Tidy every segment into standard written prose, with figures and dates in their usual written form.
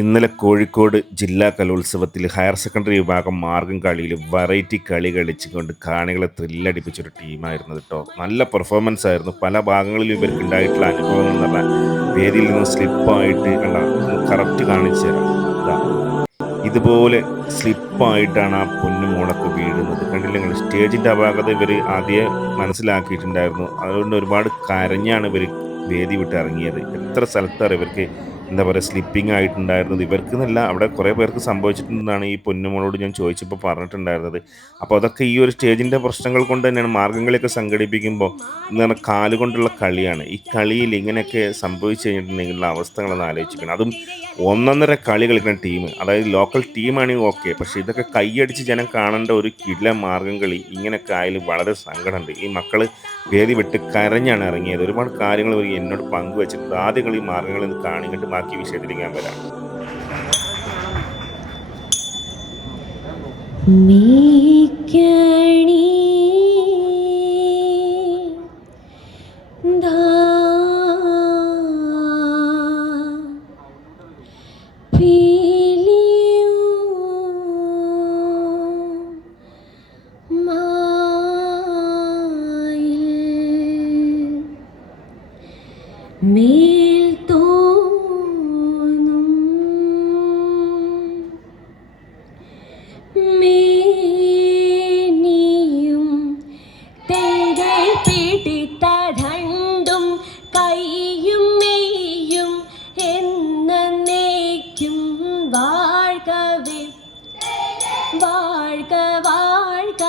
ഇന്നലെ കോഴിക്കോട് ജില്ലാ കലോത്സവത്തിൽ ഹയർ സെക്കൻഡറി വിഭാഗം മാർഗം കളിയിൽ വെറൈറ്റി കളി കളിച്ചുകൊണ്ട് കാണികളെ ത്രില്ലടിപ്പിച്ചൊരു ടീമായിരുന്നു കേട്ടോ. നല്ല പെർഫോമൻസ് ആയിരുന്നു. പല ഭാഗങ്ങളിലും ഇവർക്ക് ഉണ്ടായിട്ടുള്ള അനുഭവങ്ങൾ എന്ന് പറഞ്ഞാൽ വേദിയിൽ നിന്ന് സ്ലിപ്പായിട്ട് കണ്ട കറക്റ്റ് കാണിച്ചു തരാം. ഇതാ ഇതുപോലെ സ്ലിപ്പായിട്ടാണ് ആ പൊന്നുമോളൊക്കെ വീഴുന്നത്. കണ്ടില്ല നിങ്ങൾ? സ്റ്റേജിൻ്റെ അപാകത ഇവർ ആദ്യം മനസ്സിലാക്കിയിട്ടുണ്ടായിരുന്നു. അതുകൊണ്ട് ഒരുപാട് കരഞ്ഞാണ് ഇവർ വേദി വിട്ട് ഇറങ്ങിയത്. എത്ര സ്ഥലത്താണ് ഇവർക്ക് എന്താ പറയുക സ്ലിപ്പിംഗ് ആയിട്ടുണ്ടായിരുന്നത്. ഇവർക്ക് എന്നല്ല, അവിടെ കുറേ പേർക്ക് സംഭവിച്ചിട്ടുണ്ടെന്നാണ് ഈ പൊന്നുമോളോട് ഞാൻ ചോദിച്ചപ്പോൾ പറഞ്ഞിട്ടുണ്ടായിരുന്നത്. അപ്പോൾ അതൊക്കെ ഈ ഒരു സ്റ്റേജിൻ്റെ പ്രശ്നങ്ങൾ കൊണ്ട് തന്നെയാണ്. മാർഗ്ഗംകളിയൊക്കെ സംഘടിപ്പിക്കുമ്പോൾ എന്ന് പറഞ്ഞാൽ കാലുകൊണ്ടുള്ള കളിയാണ്. ഈ കളിയിൽ ഇങ്ങനെയൊക്കെ സംഭവിച്ചു കഴിഞ്ഞിട്ടുണ്ടെങ്കിലുള്ള അവസ്ഥകളൊന്ന് ആലോചിക്കണം. അതും ഒന്നൊന്നര കളി കളിക്കുന്ന ടീം, അതായത് ലോക്കൽ ടീമാണെങ്കിൽ ഓക്കെ, പക്ഷേ ഇതൊക്കെ കൈയടിച്ച് ജനം കാണേണ്ട ഒരു കിടിലൻ മാർഗ്ഗം കളി ഇങ്ങനെയൊക്കെ ആയാലും വളരെ സങ്കടമുണ്ട്. ഈ മക്കൾ വേദി വിട്ട് കരഞ്ഞാണ് ഇറങ്ങിയത്. ഒരുപാട് കാര്യങ്ങൾ ഇവർ എന്നോട് പങ്കുവെച്ചിട്ടുണ്ട്. ആദ്യം കളി മാർഗ്ഗങ്ങളിൽ നിന്ന് കാണിങ്ങിട്ട് ബാക്കി വിഷയത്തിലേക്ക് ഞാൻ വരാം. മേക്കണി ദാ പീലിയു മായിൽ മേൽ തോന്നും മേനിയും തേരെ പിടിത്തരണ്ടും കൈയും മെയ്യും എന്നേക്കും വാഴ്കവേ വാഴ്ക വാഴ്ക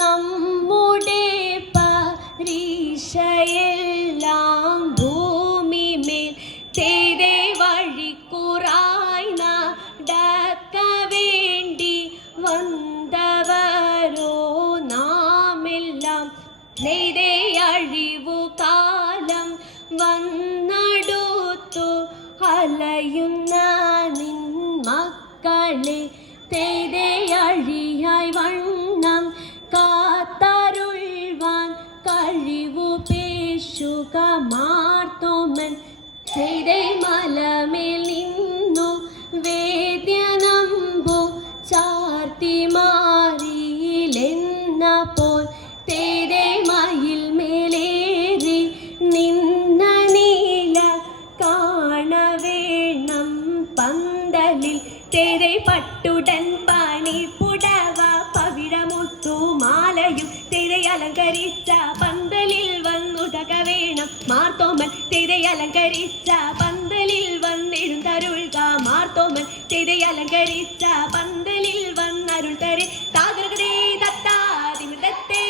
നമ്മുടെ പരീക്ഷയെല്ലാം ഭൂമിമേൽ തേരെ വഴിക്കുറായി നടക്ക വേണ്ടി വന്നവരോ നാമെല്ലാം നേരെ അഴിവു കാലം വന്നടുത്തു അലയുന്ന നിൻ മക്കളെ തേരെ അഴിയായി വണ്ണം കാത്തരുൾവാൻ കഴിവു പേശുക മാർത്തോമൻ തേരെ മലമേൽ നിന്നു വേദ്യനമ്പു ചാർത്തി മാറിയിലെന്നപ്പോൾ തേരെ മയിൽ മേലേറി നിന്ന നീല കാണവേണം പന്തലിൽ തേരെ പട്ടുടൻ പണി പുടവ പവിഴമുത്തു മാലയും തേരെ അലങ്കരിച്ച പന്തലിൽ വന്നുടക വേണം മാർത്തോമൻ തേരെ അലങ്കരിച്ച പന്തലിൽ വന്നെഴുന്തരുൾക മാർത്തോമൻ തേരെ അലങ്കരിച്ച പന്തലിൽ വന്നരുൾ തരെ താകൃതേ ദത്താതിമൃതത്തെ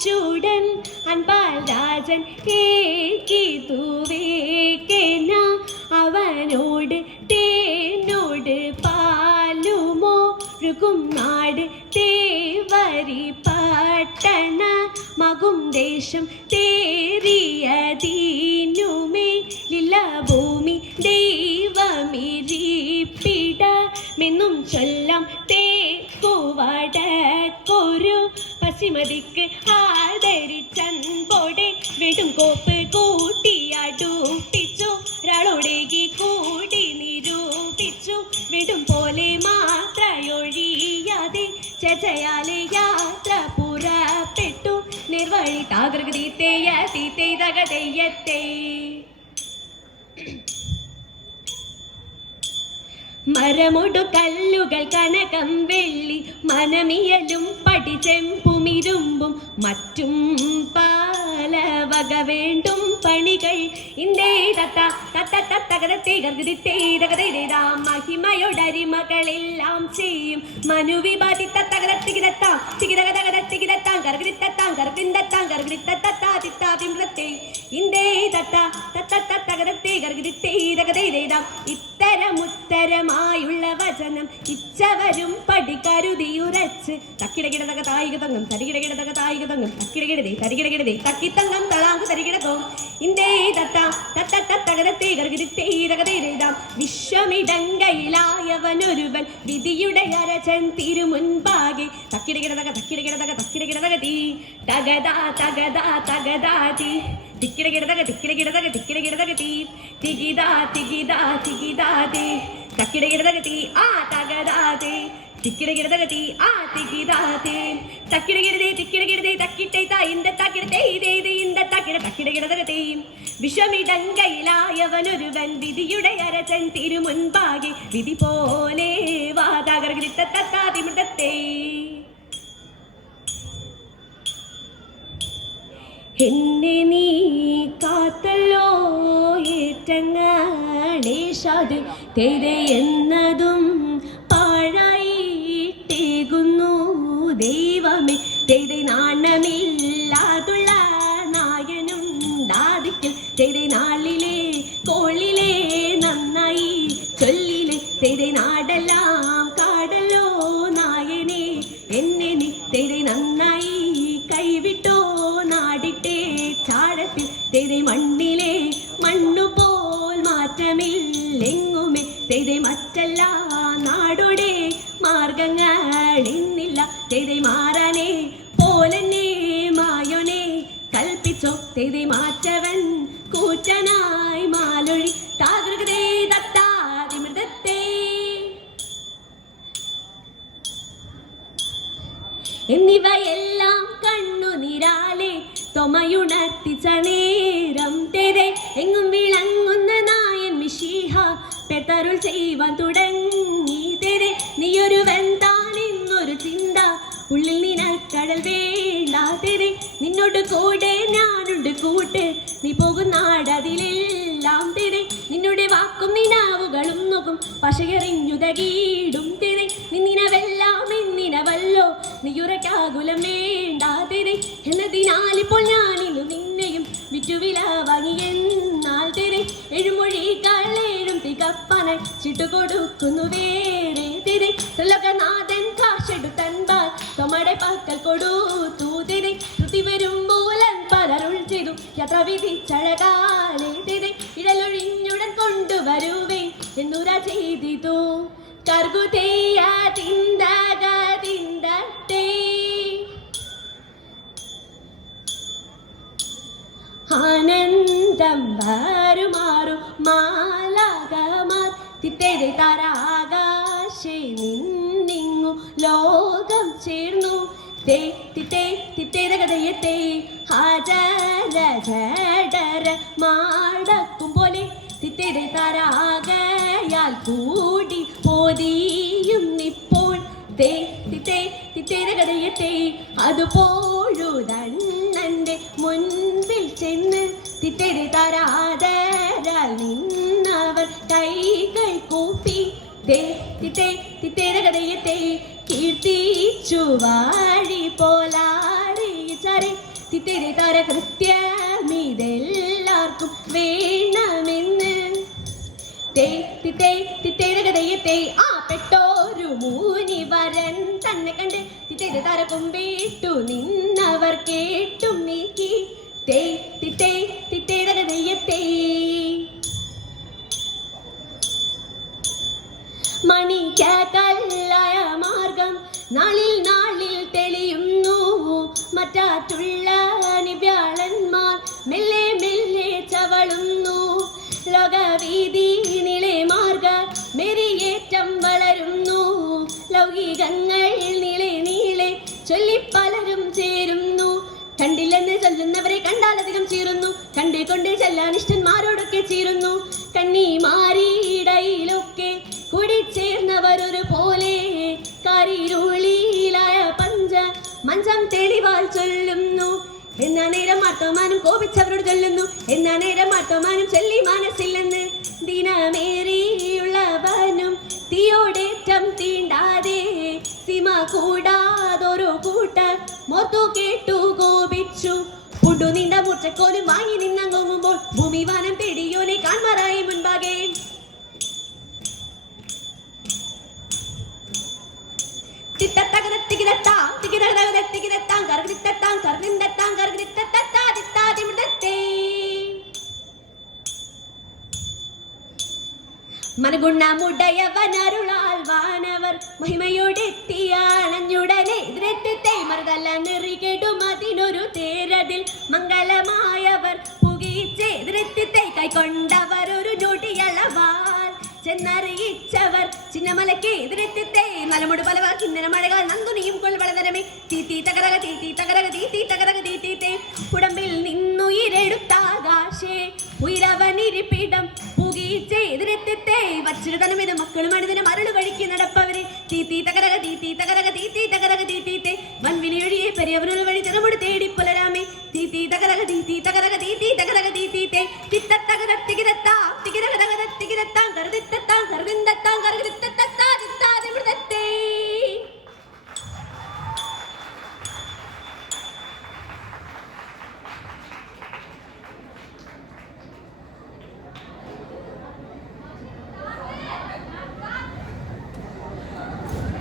ചൂടൻ അൻപാൽ രാജൻ ഏകിതുവേകന അവനോട് തേനോട് പാലുമോ ഴുകും നാട് തേവരി പട്ടണ മകും ദേശം തേറിയതീനുമേ ലില്ല ഭൂമി ദൈവമിരിപ്പിടമെന്നും ചൊല്ലാം തേക്കുവടക്കൊരു പശ്ചിമദിക്ക് ആദരിച്ചൻപോടെ വെടും കോപ്പ് കൂട്ടിയടുപ്പിച്ചു ഒരാളോടേക്ക് കൂടി നിരൂപിച്ചു വിടും പോലെ മാത്രയൊഴിയാതെ ചചയാലെ യാത്ര പുറപ്പെട്ടു നിർവഴി താകൃതീത്തേയത്തെ മരമൊടു കല്ലുകൾ കനകം വെള്ളി മനമിയലും പടിചെമ്പുമിരുമ്പും മറ്റും പാലവക വേണ്ടും പണികൾ ഇന്ദേ തത്ത തത്ത തത്തകതത്തേകൃതിത്തേതകതേതാ മഹിമയോടരിമകളെല്ലാം ചെയ്യും മനുവിപാതി തത്തകതത്തികിതത്താം തികിതകതകതത്തികിതത്താം കർഗിത്തത്താം കർഗിന്തത്താം കർഗിത്തത്താതിത്താതിമൃത്തെ ഇന്ദേ തത്ത തത്ത തത്തകതത്തേകൃതിത്തേതകതേതാ ഇത്തരമുത്ത ഉത്തരമായുള്ള വചനം ഇച്ചവരും പടികരുതിയുറച്ച് തക്കിടകിടതക തായികതങ്ങും തരികിടകിടതക തായികതങ്ങും തക്കിടകിടതേ തരികിടകിടതേ തക്കിത്തങ്ങം തളാങ്ക് തരികിടതോം ഇന്ദേ തത്താം തത്തത്തകരത്തേ ഗർഗിരിത്തേതകതേതാം വിശ്വമിടങ്കയിലായവനൊരുവൻ വിധിയുടെ അരചൻ തിരുമുൻപാകെ തക്കിടകിടതക തക്കിടകിടതക തക്കിടകിടതക തീ തകതാ തകതാ തകതാ തീ തിക്കിടകിടതക തിക്കിടകിടതക തിക്കിടകിടതക തീ തികിതാ തികിതാ തികിതാ തീ തക്കിടകിടതക തീ ആ തകതാ തീ തിക്കിടകിടതക തീ ആ തികിതാ തീ തക്കിടകിടതേ തിക്കിടകിടതേ തക്കിട്ടേ താ ഇന്ദ തക്കിടതേ ഇതേ ഇന്ദ തക്കിട തക്കിടകിടതക തീ വിശ്വമിടങ്കയിലായവനൊരുവൻ വിധിയുടെ അരചൻ തിരുമുൻപാകെ വിധി പോലെ വാതാകർഗിത്തത്താതിമൃതത്തെ എന്നെ നീ കാത്തല്ലോ ഏറ്റങ്ങേഷാത് തെരെ എന്നതും പാഴായിട്ടേകുന്നു ദൈവമേ തെരെ നാണമില്ലാതുള്ള നായനും ദാദിക്കൽ തെരെ നാളിലെ കോളിലെ നന്നായി ചൊല്ലിലെ തെരെ നാടെല്ലാം കാടല്ലോ നായനെ എന്നെ നീ തെരെ നന്നായി കൈവിട്ടോ നാടിട്ടേ ചാഴത്തിൽ തെരെ മണ്ണിലെ മണ്ണുപോൽ മാറ്റമില്ലെങ്ങുമേ തെരെ മറ്റെല്ലാ നാടോടെ മാർഗങ്ങൾ ഇന്നില്ല തെരെ മാറാനേ പോലെന്നെ മായോനെ കൽപ്പിച്ചോ തെരെ മാറ്റവൻ കൂറ്റനായി മാലൊഴി താതൃകതേ ദത്താതിമൃതത്തെ എന്നിവയെല്ലാം കണ്ണുനിരാലെ തൊമയുണർത്തിച്ച നേരം തെരെ എങ്ങും വിളങ്ങുന്ന നായൻ മിശിഹ പെട്ടരുൾ ചെയ്യുവാൻ തുടങ്ങി തെരെ നീയൊരു വെന്താനെന്നൊരു ചിന്ത ഉള്ളിൽ നിനക്കടൽ വേണ്ട തെരെ നിന്നോട് കൂടെ ഞാനുണ്ട് കൂട്ട് നീ പോകുന്നാടതിലെല്ലാം തെരെ നിന്നോട് വാക്കും നിനാവുകളും നോക്കും പശയെറിഞ്ഞുതകീടും തെരെ നിന്നിനവെല്ലാം എന്നിനവല്ലോ നീയുറക്കാകുലം വേണ്ട തെരെ എന്നതിനാലിപ്പോൾ ഞാനിന്നു നിന്നെയും വിറ്റുവില വാങ്ങിയെന്നാൽ തെരെ എഴുമൊഴികളേഴും തികപ്പനായി ചിട്ടുകൊടുക്കുന്നു വേറെ തെരെ ത്രിലോകനാഥൻ കാശെടുത്തൻപാൽ തൊമടെ പക്കൽ കൊടുത്തു തെരെ ധൃതി വരുമ്പോലൻ പലരുൾ ചെയ്തു യാത്ര വിധിച്ചഴകാലേ തെരെ ഇടലൊഴിഞ്ഞുടൻ കൊണ്ടുവരുവേ എന്നുര ചെയ്തിതു കർഗുതേയ തിന്തക തിന്തത്തെ ആനന്ദം വരുമാറും മാലാകമാർ തിത്തേരെ താരാകാശേ നിന്നിങ്ങു ലോകം ചേർന്നു തേ തിത്തേ തിത്തേരകതയത്തെ ഹാജര ജഡര മാടക്കും പോലെ തിത്തേരെ താരാകയാൽ കൂടി പോതിയും ഇപ്പോൾ തേ തിത്തേ തിത്തേരകതയത്തെ അതുപോഴുതണ്ണന്റെ മുൻപിൽ ചെന്ന് തിത്തേരെ താരാതരാൽ നിന്നവർ കൈകൾ കൂപ്പി തേ തിത്തേ തിത്തേരകതയത്തെ കീർത്തിച്ചു വാഴി പോലാറിയിച്ചാരെ തിത്തേരെ താര കൃത്യമിതെല്ലാവർക്കും വേണമെന്ന് തേ തിത്തേ തിത്തേരകതയത്തെ ആ പെട്ടോരു മൂനി വരൻ തന്നെ കണ്ട് തിത്തേരെ താര കൊമ്പേട്ടു നിന്നവർ കേട്ടും നീക്കി തേ തിത്തേ തിത്തേരകതയത്തെ മണിക്കല്ലായ മാർഗം നാളിൽ നാളിൽ തെളിയുന്നു മറ്റാറ്റുള്ള നിവ്യാളന്മാർ മെല്ലെ മെല്ലെ ചവളുന്നു ലോകവീതി നിളെ മാർഗ മെരിയേറ്റം വളരുന്നു ലൗകികങ്ങൾ നീളെ നീളെ ചൊല്ലി പലരും ചേരുന്നു കണ്ടില്ലെന്ന് ചൊല്ലുന്നവരെ കണ്ടാലധികം ചീറുന്നു കണ്ടുകൊണ്ട് ചെല്ലാനിഷ്ടന്മാരോടൊക്കെ ചീരുന്നു കണ്ണിമാരിയിടയിലൊക്കെ കൂടിച്ചേർന്നവരൊരു പോലെ കാരിരുളിയിലായ മഞ്ചം തെളിവാൽ ചൊല്ലുന്നു എന്നാ നേരം മാർത്തോമാനും കോപിച്ചവരോട് ചൊല്ലുന്നു എന്നാ നേരം മാർത്തോമാനും ചൊല്ലി മനസ്സില്ലെന്ന് ദിനമേറിയുള്ളവനും തീയോടേറ്റം തീണ്ടാതെ സീമ കൂടാതൊരു കൂട്ടർ മോർത്തു കേട്ടു കോപിച്ചു പുണ്ടു നീണ്ട മൂർച്ചക്കോലും വാങ്ങി നിന്നങ്ങുമ്പോൾ ഭൂമി വാനം തേടിയോനെ കാൺമാറായി മുൻപാകെ തിത്തിത്തത്തകതത്തികിതത്താം തികിതകതത്തികിതത്താം കർഗിത്തത്താം കർഗിന്തത്താം കർഗിത്തത്തത്താ തിത്താതിമൃതത്തേ. മനഗുണമുടയവനരുളാൽ വാനവർ മഹിമയോടെത്തിയാണഞ്ഞുടനെ എതിരെത്തെ മറുതല്ല നെറികെടും അതിനൊരു തേരതിൽ മംഗളമായവർ പുകീച്ചെതിരെത്തെ കൈക്കൊണ്ടവർ ഒരു ഞൊടിയളവാൽ ചെന്നറിയിച്ചവർ ചിന്നമലയ്ക്ക് എതിരെത്തെ മലമുട് പലവ കിന്നര മഴകൾ നന്ദുനിയും കൊൾവളതരമേ തീത്തി തകരക തീത്തി തകരക തീത്തി തകരക തീത്തീത്തെ ഉടമ്പിൽ നിന്നുയിരെടുത്താകാശേ ഉയരവനിരിപ്പിടം പുകീച്ചെതിരെത്തെ വച്ചിരുതനമിത് മക്കളും അണിതിന് മരളു വഴിക്ക് നടപ്പവരെ തീത്തി തകരക തീത്തി തകരക തീത്തി തകരക തീത്തീത്തെ വൻവിനിയൊഴിയെ പെരിയവരുകൾ